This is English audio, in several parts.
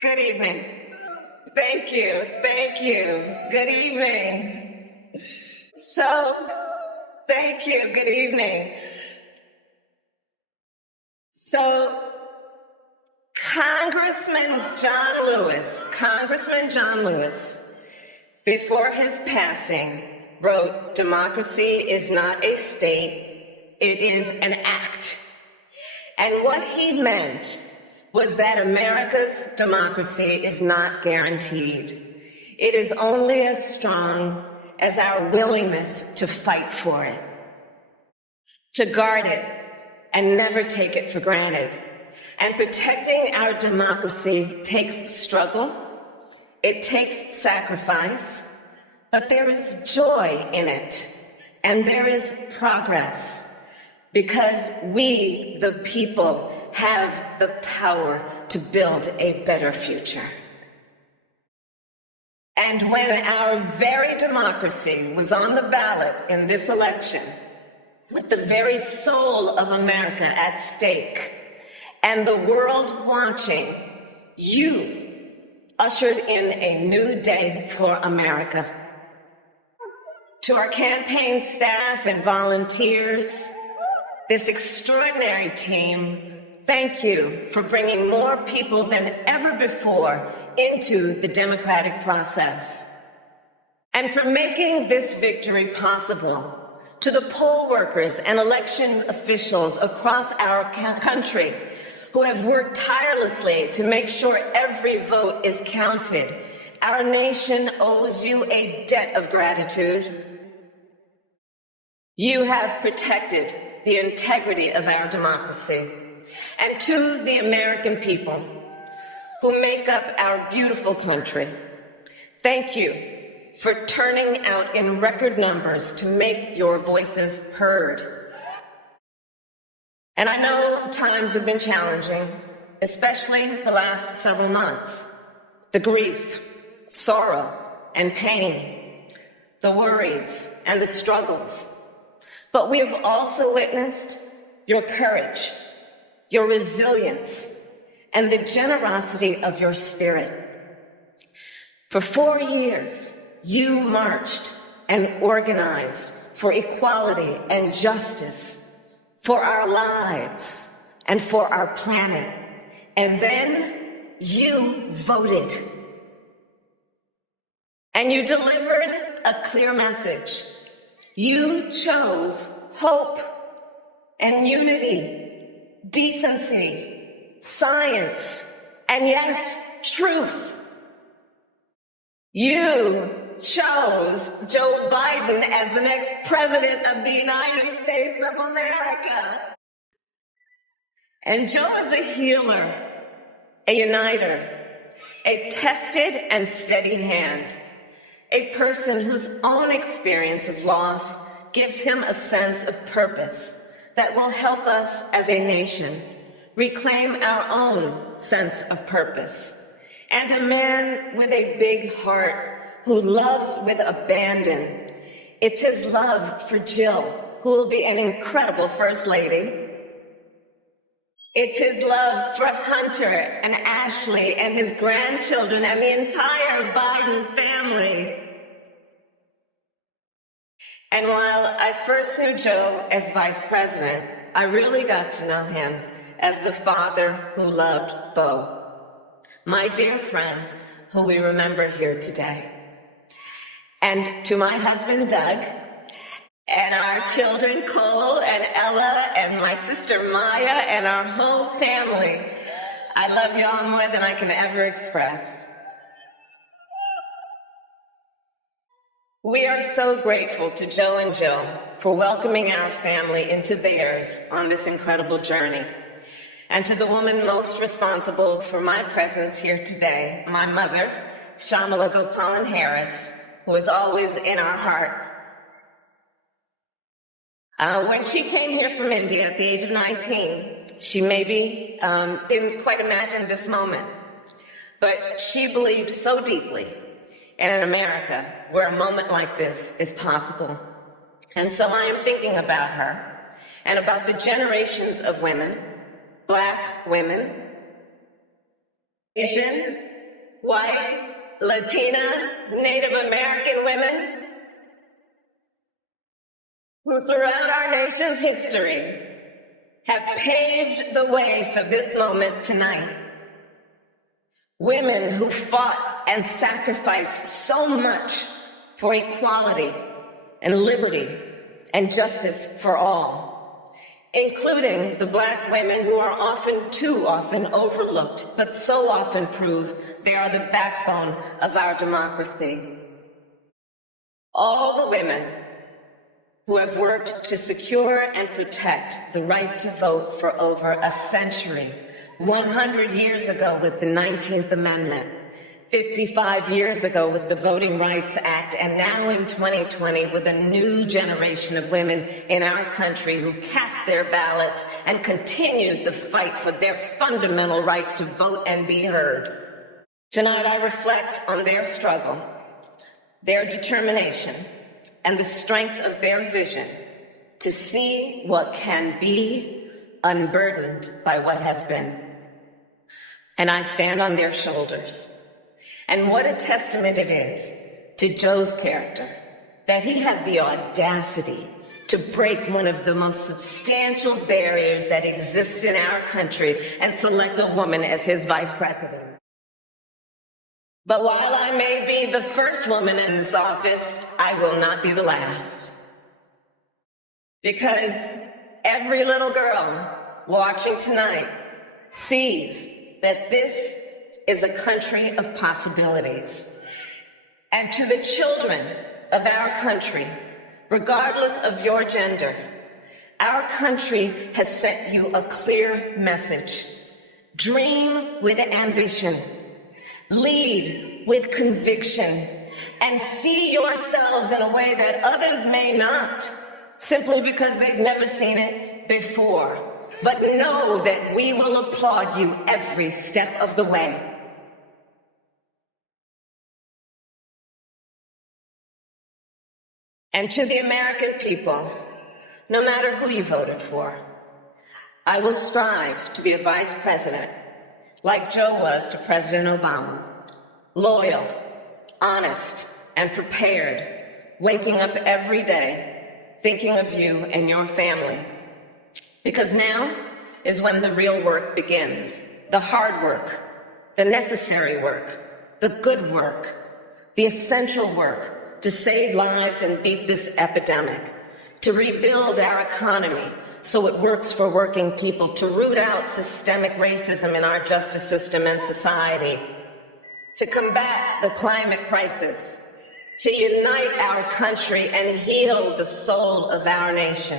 Good evening. Thank you. Thank you. Good evening. Thank you. Good evening. So, Congressman John Lewis, before his passing, wrote, "Democracy is not a state, it is an act." And what he meant was that America's democracy is not guaranteed. It is only as strong as our willingness to fight for it, to guard it, and never take it for granted. And protecting our democracy takes struggle, it takes sacrifice, but there is joy in it, and there is progress, because we, the people, have the power to build a better future. And when our very democracy was on the ballot in this election, with the very soul of America at stake, and the world watching, you ushered in a new day for America. To our campaign staff and volunteers, this extraordinary team, thank you for bringing more people than ever before into the democratic process, and for making this victory possible. To the poll workers and election officials across our country who have worked tirelessly to make sure every vote is counted, our nation owes you a debt of gratitude. You have protected the integrity of our democracy. And to the American people who make up our beautiful country, thank you for turning out in record numbers to make your voices heard. And I know times have been challenging, especially the last several months. The grief, sorrow, and pain, the worries, and the struggles. But we have also witnessed your courage, your resilience, and the generosity of your spirit. For 4 years, you marched and organized for equality and justice, for our lives and for our planet. And then you voted. And you delivered a clear message. You chose hope and unity, decency, science, and yes, truth. You chose Joe Biden as the next president of the United States of America. And Joe is a healer, a uniter, a tested and steady hand, a person whose own experience of loss gives him a sense of purpose that will help us as a nation reclaim our own sense of purpose. And a man with a big heart who loves with abandon. It's his love for Jill, who will be an incredible First Lady. It's his love for Hunter and Ashley and his grandchildren and the entire Biden family. And while I first knew Joe as vice president, I really got to know him as the father who loved Bo, my dear friend who we remember here today. And to my husband, Doug, and our children, Cole and Ella, and my sister, Maya, and our whole family, I love y'all more than I can ever express. We are so grateful to Joe and Jill for welcoming our family into theirs on this incredible journey. And to the woman most responsible for my presence here today, my mother, Shamala Gopalan Harris, who is always in our hearts. When she came here from India at the age of 19, she maybe didn't quite imagine this moment, but she believed so deeply in an America where a moment like this is possible. And so I am thinking about her and about the generations of women, Black women, Asian, white, Latina, Native American women who throughout our nation's history have paved the way for this moment tonight. Women who fought and sacrificed so much for equality and liberty and justice for all, including the Black women who are often, too often, overlooked, but so often prove they are the backbone of our democracy. All the women who have worked to secure and protect the right to vote for over a century, 100 years ago with the 19th Amendment, 55 years ago with the Voting Rights Act, and now in 2020 with a new generation of women in our country who cast their ballots and continued the fight for their fundamental right to vote and be heard. Tonight I reflect on their struggle, their determination, and the strength of their vision to see what can be unburdened by what has been. And I stand on their shoulders. And what a testament it is to Joe's character that he had the audacity to break one of the most substantial barriers that exists in our country and select a woman as his vice president. But while I may be the first woman in this office, I will not be the last. Because every little girl watching tonight sees that this is a country of possibilities. And to the children of our country, regardless of your gender, our country has sent you a clear message. Dream with ambition. Lead with conviction, and see yourselves in a way that others may not, simply because they've never seen it before. But know that we will applaud you every step of the way. And to the American people, no matter who you voted for, I will strive to be a vice president like Joe was to President Obama, loyal, honest, and prepared, waking up every day, thinking of you and your family. Because now is when the real work begins, the hard work, the necessary work, the good work, the essential work to save lives and beat this epidemic, to rebuild our economy so it works for working people, to root out systemic racism in our justice system and society, to combat the climate crisis, to unite our country and heal the soul of our nation.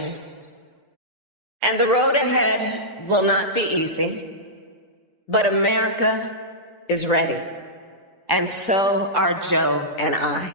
And the road ahead will not be easy, but America is ready. And so are Joe and I.